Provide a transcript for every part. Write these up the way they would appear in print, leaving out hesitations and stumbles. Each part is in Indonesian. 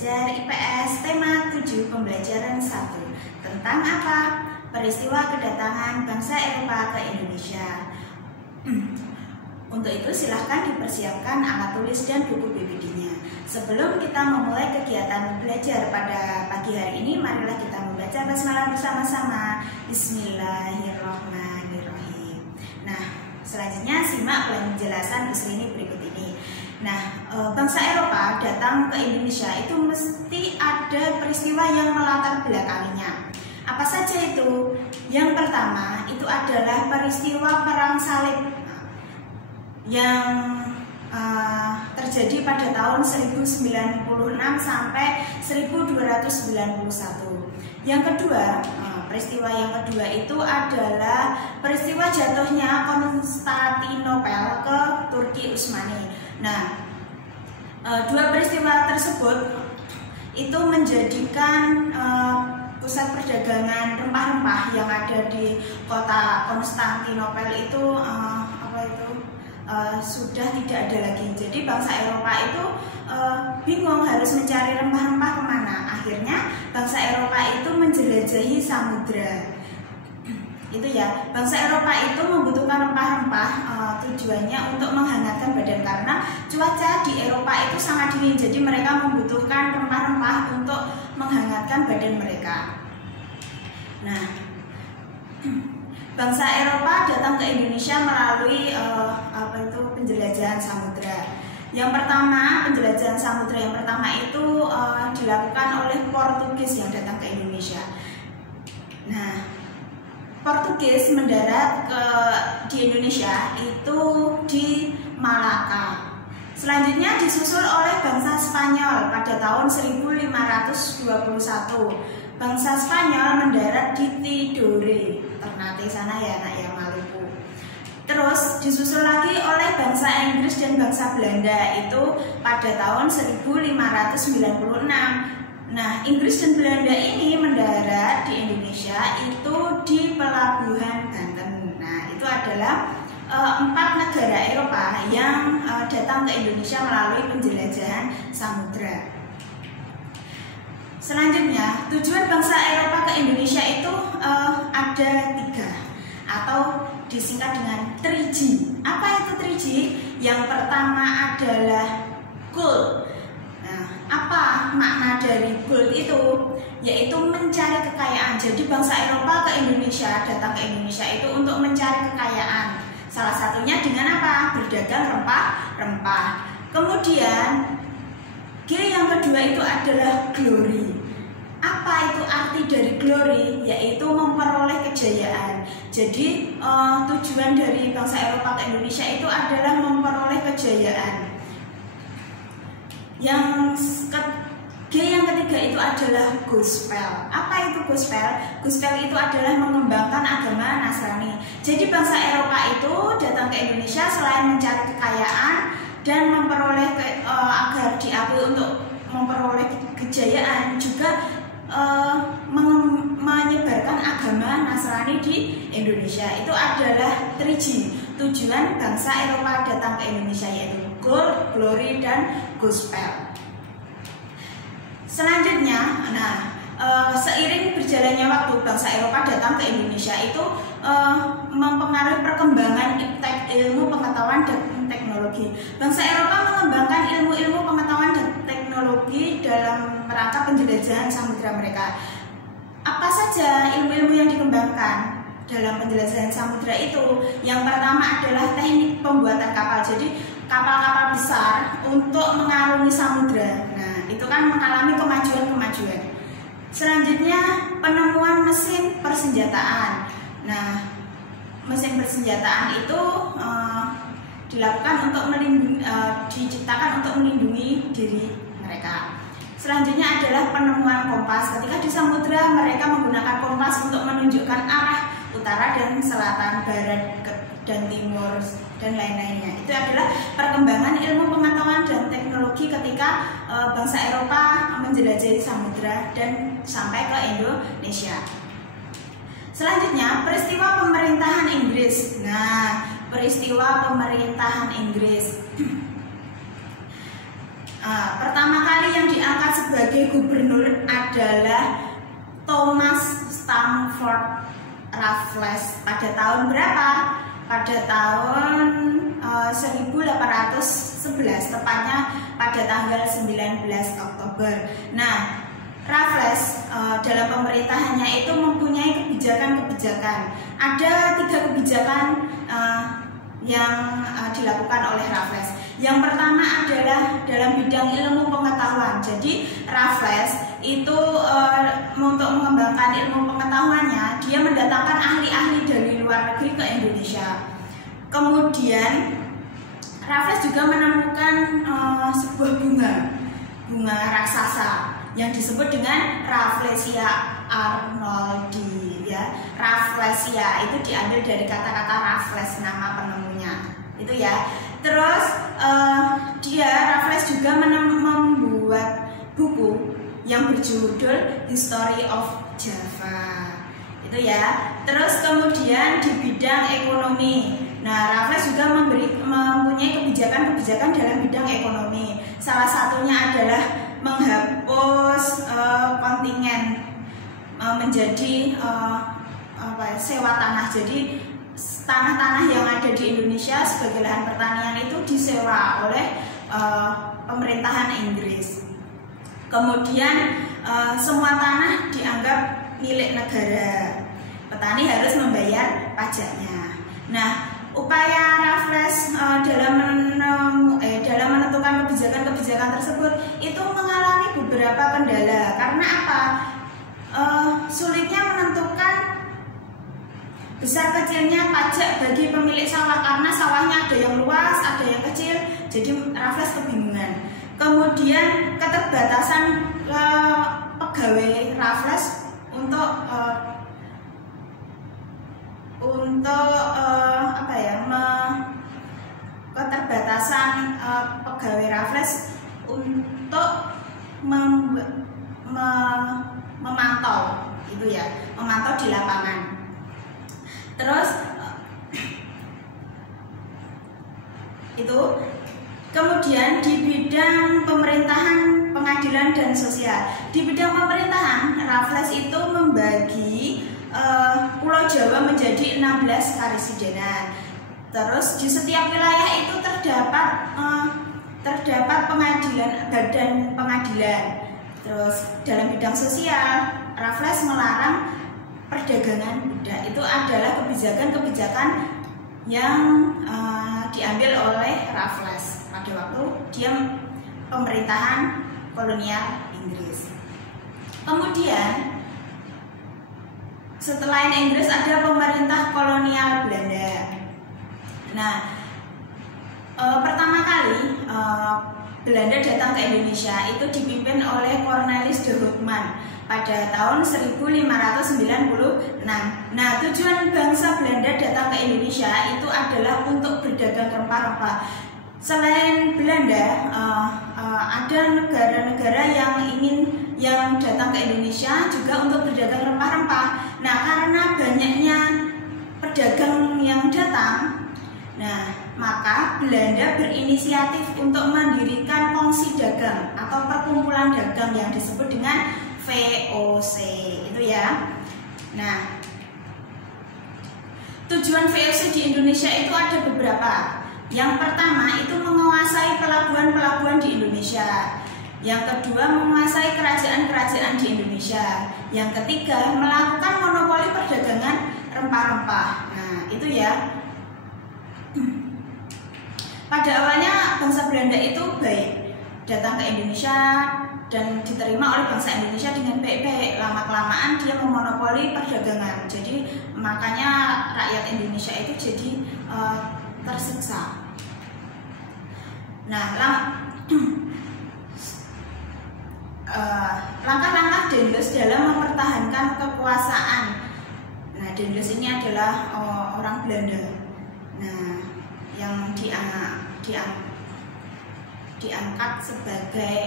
belajar IPS tema 7 pembelajaran 1 tentang apa? Peristiwa kedatangan bangsa Eropa ke Indonesia. Untuk itu silahkan dipersiapkan alat tulis dan buku PPD-nya. Sebelum kita memulai kegiatan belajar pada pagi hari ini, marilah kita membaca basmalah bersama-sama. Bismillahirrahmanirrahim. Nah, selanjutnya simak penjelasan Usrini berikut ini. Nah, bangsa Eropa datang ke Indonesia itu mesti ada peristiwa yang melatar belakanginya. Apa saja itu? Yang pertama itu adalah peristiwa Perang Salib yang terjadi pada tahun 1096 sampai 1291. Yang kedua, peristiwa yang kedua itu adalah peristiwa jatuhnya Konstantinopel ke Turki Utsmani. Nah, dua peristiwa tersebut itu menjadikan pusat perdagangan rempah-rempah yang ada di kota Konstantinopel itu sudah tidak ada lagi. Jadi bangsa Eropa itu bingung harus mencari rempah-rempah kemana. Akhirnya bangsa Eropa itu menjelajahi samudra. Itu ya, bangsa Eropa itu membutuhkan rempah-rempah, tujuannya untuk menghangatkan badan karena cuaca di Eropa itu sangat dingin. Jadi mereka membutuhkan rempah-rempah untuk menghangatkan badan mereka. Nah, bangsa Eropa datang ke Indonesia melalui penjelajahan samudra. Yang pertama, penjelajahan samudra yang pertama itu dilakukan oleh Portugis yang datang ke Indonesia. Nah, Portugis mendarat di Indonesia itu di Malaka. Selanjutnya disusul oleh bangsa Spanyol pada tahun 1521. Bangsa Spanyol mendarat di Tidore, Ternate sana ya nak ya, Maluku. Terus disusul lagi oleh bangsa Inggris dan bangsa Belanda itu pada tahun 1596. Nah, Inggris dan Belanda ini mendarat di Indonesia itu di Pelabuhan Banten. Nah, itu adalah 4 negara Eropa yang datang ke Indonesia melalui penjelajahan samudra. Selanjutnya, tujuan bangsa Eropa ke Indonesia itu ada 3 atau disingkat dengan 3G. Apa itu 3G? Yang pertama adalah gold. Apa makna dari gold itu? Yaitu mencari kekayaan. Jadi bangsa Eropa ke Indonesia, datang ke Indonesia itu untuk mencari kekayaan. Salah satunya dengan apa? Berdagang rempah-rempah. Kemudian G yang kedua itu adalah glory. Apa itu arti dari glory? Yaitu memperoleh kejayaan. Jadi tujuan dari bangsa Eropa ke Indonesia itu adalah memperoleh kejayaan. Yang G yang ketiga itu adalah gospel. Apa itu gospel? Gospel itu adalah mengembangkan agama Nasrani. Jadi bangsa Eropa itu datang ke Indonesia selain mencari kekayaan dan memperoleh agar diakui untuk memperoleh kejayaan, juga menyebarkan agama Nasrani di Indonesia. Itu adalah 3G. Tujuan bangsa Eropa datang ke Indonesia yaitu gold, glory, dan gospel. Selanjutnya, seiring berjalannya waktu bangsa Eropa datang ke Indonesia itu mempengaruhi perkembangan ilmu pengetahuan dan teknologi. Bangsa Eropa mengembangkan ilmu-ilmu pengetahuan dan teknologi dalam rangka penjelajahan samudra mereka. Apa saja ilmu-ilmu yang dikembangkan dalam penjelajahan samudra itu? Yang pertama adalah teknik pembuatan kapal. Jadi kapal-kapal besar untuk mengarungi samudra. Nah, itu kan mengalami kemajuan-kemajuan. Selanjutnya penemuan mesin persenjataan. Nah, mesin persenjataan itu dilakukan untuk diciptakan untuk melindungi diri mereka. Selanjutnya adalah penemuan kompas. Ketika di samudra mereka menggunakan kompas untuk menunjukkan arah utara dan selatan, barat dan timur dan lain-lainnya. Itu adalah perkembangan ilmu pengetahuan dan teknologi ketika bangsa Eropa menjelajahi samudra dan sampai ke Indonesia. Selanjutnya peristiwa pemerintahan Inggris. Nah, peristiwa pemerintahan Inggris. Pertama kali yang diangkat sebagai gubernur adalah Thomas Stamford Raffles pada tahun berapa? Pada tahun 1811, tepatnya pada tanggal 19 Oktober. Nah, Raffles dalam pemerintahannya itu mempunyai kebijakan-kebijakan. Ada 3 kebijakan yang dilakukan oleh Raffles. Yang pertama adalah dalam bidang ilmu pengetahuan. Jadi Raffles itu untuk mengembangkan ilmu pengetahuannya, dia mendatangkan ahli-ahli dari luar negeri ke Indonesia. Kemudian Raffles juga menemukan sebuah bunga raksasa yang disebut dengan Rafflesia arnoldii, ya. Rafflesia itu diambil dari kata-kata Raffles, nama penemunya itu ya. Terus Raffles juga membuat buku yang berjudul History of Java itu ya. Terus kemudian di bidang ekonomi, nah Raffles juga mempunyai kebijakan-kebijakan dalam bidang ekonomi. Salah satunya adalah menghapus kontingen menjadi sewa tanah. Jadi tanah-tanah yang ada di Indonesia sebagai lahan pertanian itu disewa oleh pemerintahan Inggris. Kemudian semua tanah dianggap milik negara. Petani harus membayar pajaknya. Nah, upaya Raffles dalam menentukan kebijakan-kebijakan tersebut itu mengalami beberapa kendala. Karena apa? Sulitnya menentukan besar kecilnya pajak bagi pemilik sawah, karena sawahnya ada yang luas, ada yang kecil. Jadi Raffles kebingungan. Kemudian keterbatasan pegawai Raffles untuk keterbatasan pegawai Raffles untuk memantau itu ya, memantau di lapangan. Terus itu kemudian di bidang pemerintahan, pengadilan dan sosial. Di bidang pemerintahan, Raffles itu membagi Pulau Jawa menjadi 16 karesidenan. Terus di setiap wilayah itu terdapat pengadilan, badan pengadilan. Terus dalam bidang sosial, Raffles melarang perdagangan budak. Itu adalah kebijakan-kebijakan yang diambil oleh Raffles pada waktu dia pemerintahan kolonial Inggris. Kemudian setelah Inggris ada pemerintah kolonial Belanda. Nah, pertama kali Belanda datang ke Indonesia itu dipimpin oleh Cornelis de Houtman pada tahun 1596. Nah, tujuan bangsa Belanda datang ke Indonesia itu adalah untuk berdagang rempah-rempah. Selain Belanda, ada negara-negara yang datang ke Indonesia juga untuk berdagang rempah-rempah. Nah, karena banyaknya pedagang yang datang, maka Belanda berinisiatif untuk mendirikan kongsi dagang atau perkumpulan dagang yang disebut dengan VOC itu ya. Nah, tujuan VOC di Indonesia itu ada beberapa. Yang pertama itu menguasai pelabuhan-pelabuhan di Indonesia. Yang kedua menguasai kerajaan-kerajaan di Indonesia. Yang ketiga melakukan monopoli perdagangan rempah-rempah. Nah, itu ya. Pada awalnya bangsa Belanda itu baik, datang ke Indonesia dan diterima oleh bangsa Indonesia dengan baik-baik. Lama-kelamaan dia memonopoli perdagangan. Jadi makanya rakyat Indonesia itu jadi tersiksa. Nah, langkah-langkah Daendels dalam mempertahankan kekuasaan. Nah, Daendels ini adalah orang Belanda. Nah, yang diangkat sebagai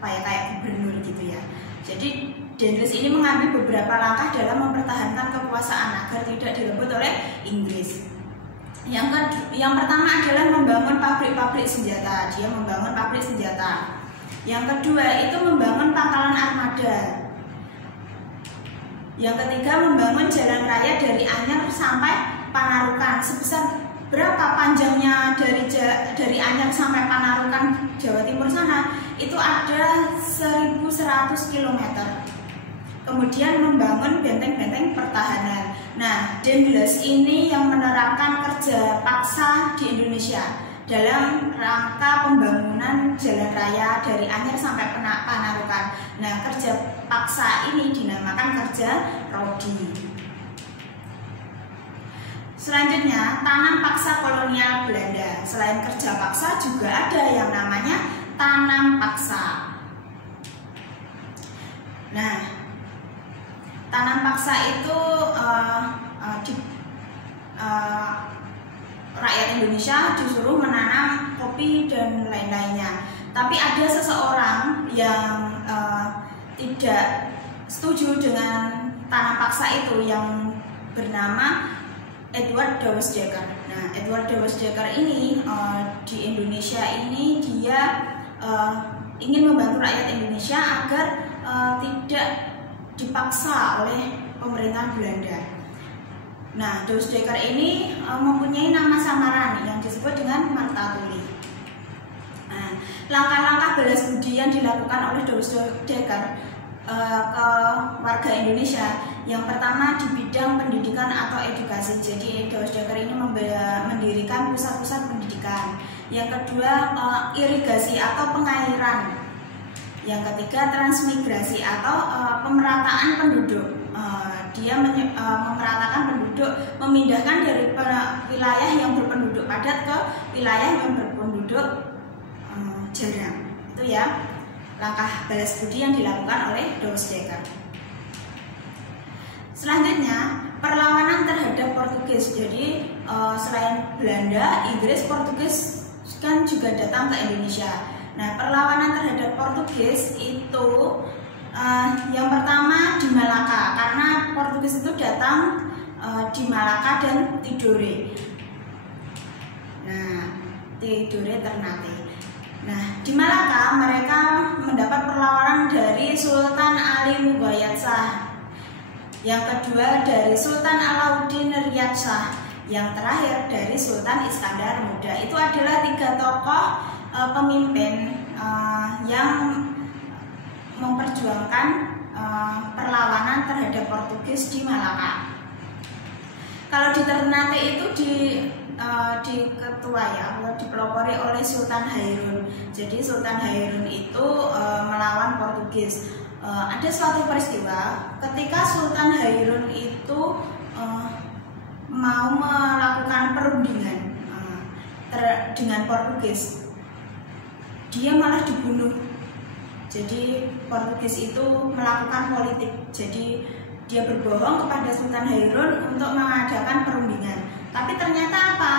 kayak gubernur gitu ya. Jadi Daendels ini mengambil beberapa langkah dalam mempertahankan kekuasaan agar tidak direbut oleh Inggris. Yang pertama adalah membangun pabrik-pabrik senjata. Dia membangun pabrik senjata. Yang kedua itu membangun pangkalan armada. Yang ketiga membangun jalan raya dari Anyar sampai Panarukan. Sebesar berapa panjangnya dari Anyar sampai Panarukan Jawa Timur sana? Itu ada 1100 km. Kemudian membangun benteng-benteng pertahanan. Nah, Dendles ini yang menerapkan kerja paksa di Indonesia dalam rangka pembangunan jalan raya dari Anyar sampai Panarukan. Nah, kerja paksa ini dinamakan kerja Rodi. Selanjutnya, tanam paksa kolonial Belanda. Selain kerja paksa juga ada yang namanya tanam paksa. Nah, tanam paksa itu rakyat Indonesia disuruh menanam kopi dan lain-lainnya. Tapi ada seseorang yang tidak setuju dengan tanam paksa itu yang bernama Edward Dawes Dekker. Nah, Edward Dawes Dekker ini di Indonesia ini dia ingin membantu rakyat Indonesia agar tidak dipaksa oleh pemerintah Belanda. Nah, Dawes Dekker ini mempunyai nama samaran yang disebut dengan Marta Tuli. Nah, langkah-langkah balas budi yang dilakukan oleh Dawes Dekker ke warga Indonesia, yang pertama di bidang pendidikan atau edukasi. Jadi Dawes Dekker ini mendirikan pusat-pusat pendidikan. Yang kedua irigasi atau pengairan. Yang ketiga transmigrasi atau pemerataan penduduk. Dia memeratakan penduduk, memindahkan dari wilayah yang berpenduduk padat ke wilayah yang berpenduduk jarang. Itu ya langkah balas budi yang dilakukan oleh Dawes Dekker. Selanjutnya perlawanan terhadap Portugis. Jadi selain Belanda, Inggris, Portugis kan juga datang ke Indonesia. Nah, perlawanan terhadap Portugis itu yang pertama di Malaka, karena Portugis itu datang di Malaka dan Tidore. Nah, Tidore Ternate. Nah, di Malaka mereka mendapat perlawanan dari Sultan Ali Mubayyad Shah. Yang kedua dari Sultan Alauddin Riyad Shah. Yang terakhir dari Sultan Iskandar Muda. Itu adalah 3 tokoh pemimpin yang memperjuangkan perlawanan terhadap Portugis di Malaka. Kalau di Ternate itu dipelopori oleh Sultan Hairun. Jadi Sultan Hairun itu melawan Portugis. Ada suatu peristiwa ketika Sultan Hairun itu mau melakukan perundingan dengan Portugis, dia malah dibunuh. Jadi Portugis itu melakukan politik. Jadi dia berbohong kepada Sultan Hairun untuk mengadakan perundingan. Tapi ternyata apa?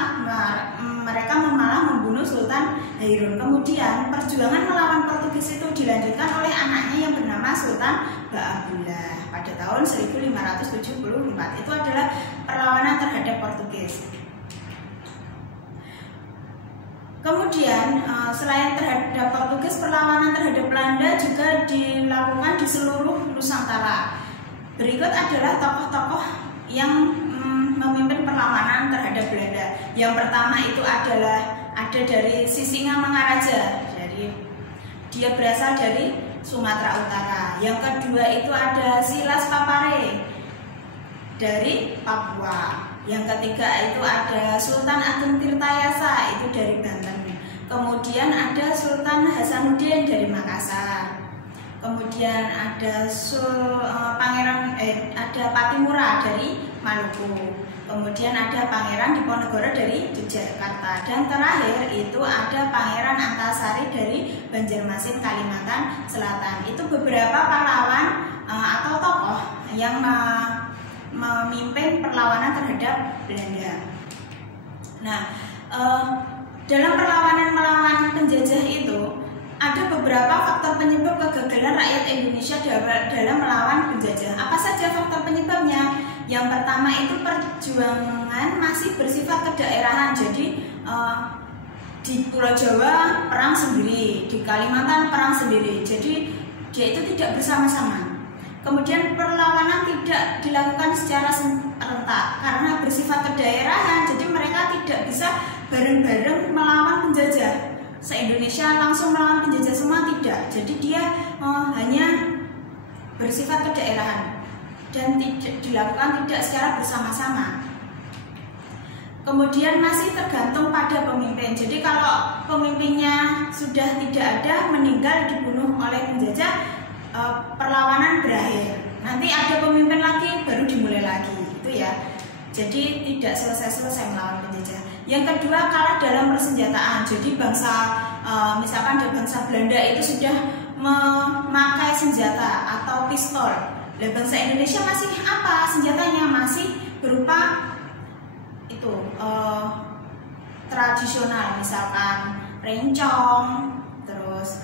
Mereka malah membunuh Sultan Hairun. Kemudian perjuangan melawan Portugis itu dilanjutkan oleh anaknya yang bernama Sultan Ba'abullah pada tahun 1574. Itu adalah perlawanan terhadap Portugis. Kemudian selain terhadap Portugis, perlawanan terhadap Belanda juga dilakukan di seluruh Nusantara. Berikut adalah tokoh-tokoh yang memimpin perlawanan terhadap Belanda. Yang pertama itu adalah ada dari Sisingamangaraja. Jadi dia berasal dari Sumatera Utara. Yang kedua itu ada Silas Papare dari Papua. Yang ketiga itu ada Sultan Agung Tirtayasa, itu dari Banten. Kemudian ada Sultan Hasanuddin dari Makassar. Kemudian ada ada Patimura dari Maluku. Kemudian ada Pangeran Diponegoro dari Yogyakarta. Dan terakhir itu ada Pangeran Antasari dari Banjarmasin, Kalimantan Selatan. Itu beberapa pahlawan atau tokoh yang memimpin perlawanan terhadap Belanda. Nah, dalam perlawanan melawan penjajah itu ada beberapa faktor penyebab kegagalan rakyat Indonesia dalam melawan penjajah. Apa saja faktor penyebabnya? Yang pertama itu perjuangan masih bersifat kedaerahan. Jadi di Pulau Jawa perang sendiri, di Kalimantan perang sendiri. Jadi dia itu tidak bersama-sama. Kemudian perlawanan tidak dilakukan secara serentak karena bersifat kedaerahan. Jadi mereka tidak bisa bareng-bareng melawan penjajah. Se-Indonesia langsung melawan penjajah semua tidak. Jadi dia hanya bersifat kedaerahan dan tidak dilakukan tidak secara bersama-sama. Kemudian masih tergantung pada pemimpin. Jadi kalau pemimpinnya sudah tidak ada, meninggal, dibunuh oleh penjajah, perlawanan berakhir. Nanti ada pemimpin lagi, baru dimulai lagi, itu ya. Jadi tidak selesai-selesai melawan penjajah. Yang kedua, kalah dalam persenjataan. Jadi misalkan dari bangsa Belanda itu sudah memakai senjata atau pistol. Dan bangsa Indonesia masih apa senjatanya? Masih berupa itu tradisional, misalkan rencong, terus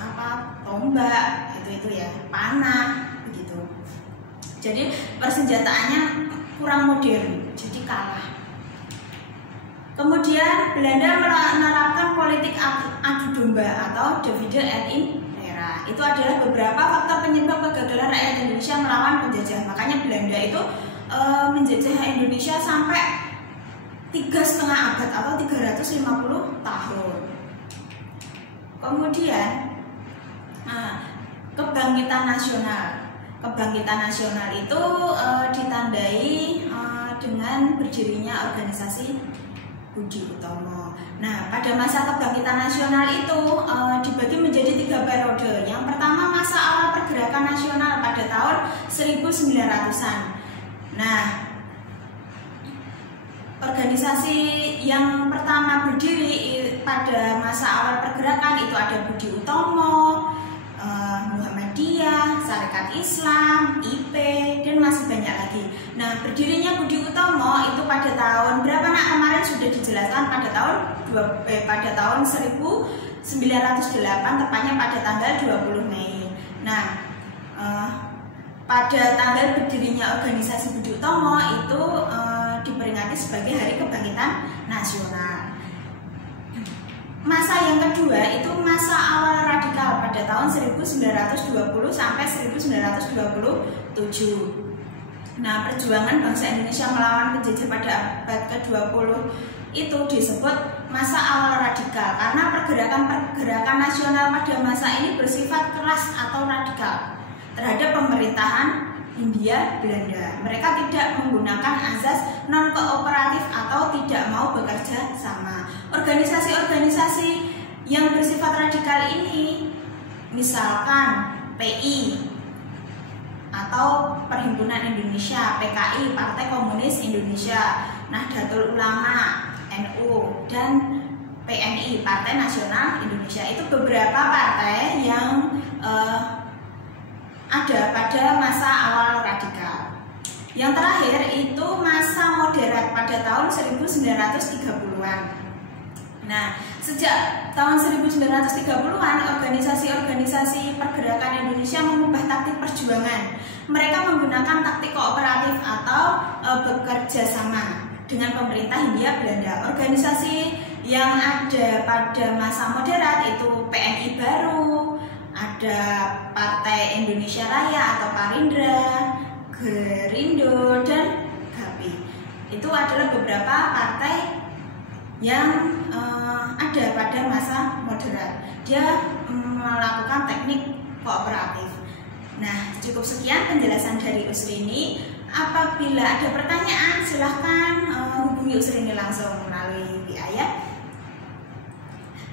tombak, itu ya, panah, begitu. Jadi persenjataannya kurang modern, jadi kalah. Kemudian Belanda menerapkan politik adu domba atau divide et impera. Itu adalah beberapa faktor penyebab kegagalan rakyat Indonesia melawan penjajah. Makanya Belanda itu menjajah Indonesia sampai 3,5 abad atau 350 tahun. Kemudian kebangkitan nasional. Kebangkitan nasional itu ditandai dengan berdirinya organisasi Budi Utomo. Nah, pada masa kebangkitan nasional itu dibagi menjadi 3 periode. Yang pertama masa awal pergerakan nasional pada tahun 1900-an. Nah, organisasi yang pertama berdiri pada masa awal pergerakan itu ada Budi Utomo, Muhammadiyah, Sarekat Islam, IP, dan masih banyak lagi. Nah, berdirinya Budi Utomo itu pada tahun berapa nak? Kemarin sudah dijelaskan pada tahun 1908, tepatnya pada tanggal 20 Mei. Nah, pada tanggal berdirinya organisasi Budi Utomo itu diperingati sebagai Hari Kebangkitan Nasional. Masa yang kedua itu masa awal radikal pada tahun 1920 sampai 1927. Nah, perjuangan bangsa Indonesia melawan penjajah pada abad ke-20 itu disebut masa awal radikal karena pergerakan nasional pada masa ini bersifat keras atau radikal terhadap pemerintahan Hindia Belanda. Mereka tidak menggunakan azas non-kooperatif atau tidak mau bekerja sama. Organisasi-organisasi yang bersifat radikal ini, misalkan PI atau Perhimpunan Indonesia, PKI, Partai Komunis Indonesia, Nahdlatul Ulama, NU, dan PNI, Partai Nasional Indonesia. Itu beberapa partai yang ada pada masa awal radikal. Yang terakhir itu masa moderat pada tahun 1930-an. Nah, sejak tahun 1930-an organisasi-organisasi pergerakan Indonesia mengubah taktik perjuangan. Mereka menggunakan taktik kooperatif atau bekerja sama dengan pemerintah Hindia Belanda. Organisasi yang ada pada masa moderat itu PNI baru, ada Partai Indonesia Raya atau Parindra, Gerindo, dan GAPI. Itu adalah beberapa partai yang ada pada masa moderat. Dia melakukan teknik kooperatif. Nah, cukup sekian penjelasan dari Usrini. Apabila ada pertanyaan, silahkan hubungi Usrini langsung melalui WA ya.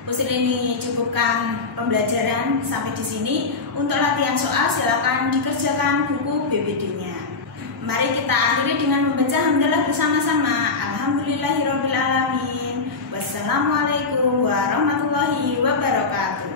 Usrini cukupkan pembelajaran sampai di sini. Untuk latihan soal silakan dikerjakan buku BBD-nya. Mari kita akhiri dengan membaca hamdalah bersama-sama. Alhamdulillahirobbilalamin. Wassalamualaikum warahmatullahi wabarakatuh.